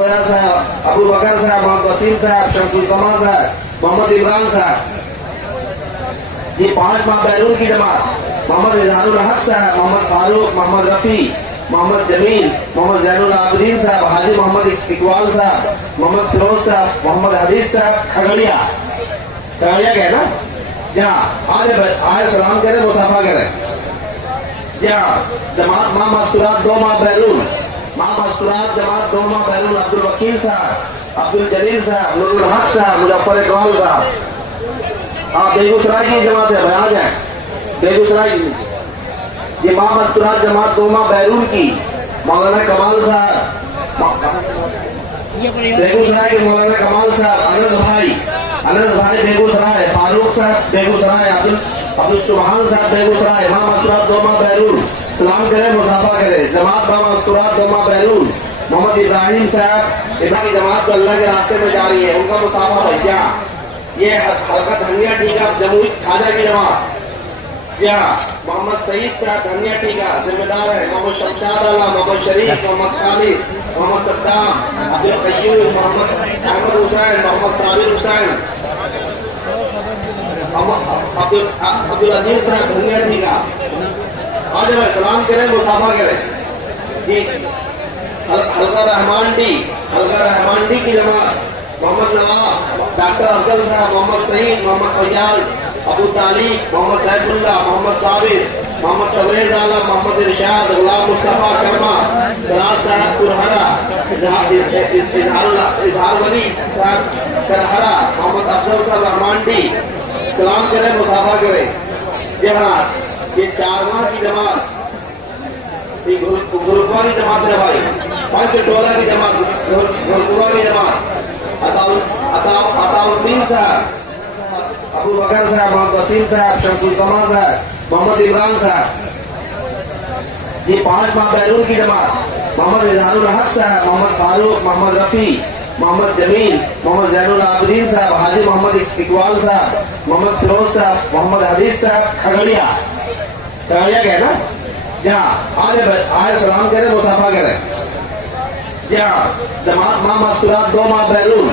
फयाज साहब, अबू बकर साहब, मोहम्मद वसीम साहब, शमसुल कमाल साहब, मोहम्मद इमरान साहब। ये 5 माह बैरून की जमात, मोहम्मद इजहारुल हक साहब, मोहम्मद फारूक, मोहम्मद रफी, मोहम्मद जमील, मोहम्मद जैनुल आबिदीन साहब, हाजी मोहम्मद इकबाल साहब, मोहम्मद फिरोज साहब, मोहम्मद हबीब साहब, खगड़िया कहे ना, जहाँ आए सलाम करें, मुसाफा करें। जहाँ जमात माँ मस्तूरात 2 माह बैरून, माँ मस्तूरात जमात 2 माह बैरून, अब्दुल वकील साहब, अब्दुल जलील साहब, नूरुल हक साहब, मुजफ्फर इकबाल साहब। हाँ, बेगूसराय की जमात है भाई, आ जाए बेगूसराय की। ये माँ मस्तूरात जमात 2 माह बैरून की मौलाना कमाल साहब, बेगूसराय के मौलाना कमाल साहब, अनस भाई बेगूसराय, फारूक साहब बेगूसराय, अब्दुल सुबहान साहब बेगूसराय। माँ मस्तूरात 2 माह बैरून, सलाम करें, मुसाफा करें। जमात माँ मस्तूरात 2 माह बैरून, मोहम्मद इब्राहिम साहब, इनकी जमात तो अल्लाह के रास्ते में जा रही है, उनका मुसाफा भैया। ये हल्का धनिया टीका जमुई खाजा की जमात, यहाँ मोहम्मद सईद साहब धनिया टीका जिम्मेदार है, मोहम्मद शमशाद आला, मोहम्मद शरीफ, मोहम्मद खालिद, मोहम्मद सद्दाम, अब्दुल कय्यूम, मोहम्मद अहमद हुसैन, मोहम्मद साबिर हुसैन, अब्दुल अजीज साहब धनिया टीका। आज भाई सलाम करें, मुसाफा करें। जी हल्का रहमान डी की जमात, मोहम्मद नवाब, डॉक्टर अफजल साहब, मोहम्मद सईद, मोहम्मद फैयाज, अबू तालिब, मोहम्मद सैफुल्लाह, मोहम्मद साबिर, मोहम्मद तबरेज आला, मोहम्मद इरशाद, गुलाम मुस्तफा कर्मा, सराज साहब कुरहरा, इजहार वली साहब करहरा, मोहम्मद अफजल साहब रहमान डी। सलाम करें, मुसाफा करें। यहाँ ये 4 माह की जमात, गुरुकुआ की जमात है भाई, पंचटोला की जमात, गुरुकुआ की जमात, अताउद्दीन साहब, अबू बकर साहब, मोहम्मद वसीम साहब, शमसुल कमाल साहब, मोहम्मद इमरान साहब। ये 5 माह बैरून की जमात, मोहम्मद इजहारुल हक साहब, मोहम्मद फारूक, मोहम्मद रफी, मोहम्मद जमील, मोहम्मद जैनुल आबिदीन साहब, हाजी मोहम्मद इकबाल साहब, मोहम्मद फिरोज साहब, मोहम्मद हबीब साहब, खगड़िया कहे ना, जहाँ आए सलाम करें, मुसाफा करें। जहाँ जमात माँ मस्तूरात 2 माह बैरून,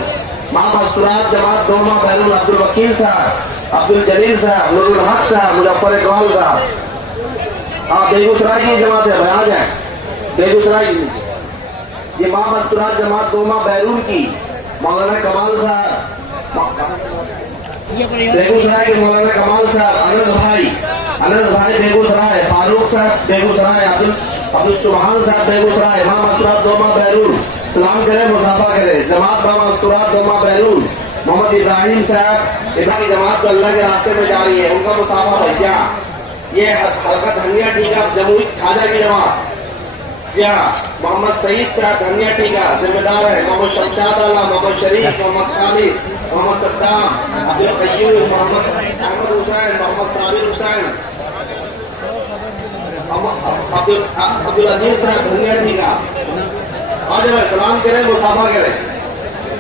माँ मस्तूरात जमात 2 माह बैरून, अब्दुल वकील साहब, अब्दुल जलील साहब, नूरुल हक साहब, मुजफ्फर इकबाल साहब। हाँ, बेगूसराय की जमात है भाई, आ जाए बेगूसराय की। ये माँ मस्तूरात जमात 2 माह बैरून की मौलाना कमाल साहब, बेगूसराय के मौलाना कमाल साहब, अनस भाई बेगूसराय, फारूक साहब बेगूसराय, अब्दुल सुबहान साहब बेगूसराय। माँ मस्तूरात 2 माह बैरून, सलाम करें, मुसाफा करें। जमात माँ मस्तूरात 2 माह बैरून, मोहम्मद इब्राहिम साहब, इनकी जमात तो अल्लाह के रास्ते में जा रही है, उनका मुसाफा भैया। ये हल्का धनिया टीका जमुई खाजा की जमात, यहाँ मोहम्मद सईद साहब धनिया टीका जिम्मेदार है, मोहम्मद शमशाद आला, मोहम्मद शरीफ, मोहम्मद खालिद, मोहम्मद सद्दाम, अब्दुल कय्यूम, मोहम्मद अहमद हुसैन, मोहम्मद साबिर हुसैन, अब्दुल अजीज साहब धनिया टीका। आज भाई सलाम करें, मुसाफा करें।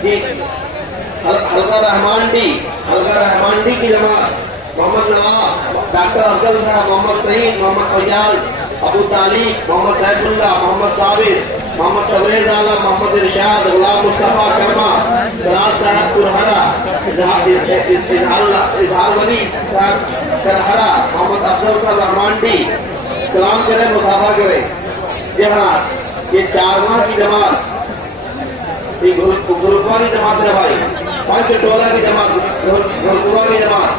जी हल्का रहमान डी की जमात, मोहम्मद नवाब, डॉक्टर अफजल साहब, मोहम्मद सईद, मोहम्मद फैयाज, अबू तालिब, मोहम्मद सैफुल्लाह, मोहम्मद साबिर, मोहम्मद तबरेज आला, मोहम्मद इरशाद, गुलाम मुस्तफा कर्मा, सराज साहब कुरहरा, इजहार वली साहब करहरा, मोहम्मद अफजल साहब रहमान डी। सलाम करें, मुसाफा करें। यहाँ ये 4 माह की जमात, गुरुकुआ की जमात है भाई, पंचटोला की जमात, गुरुकुआ की जमात,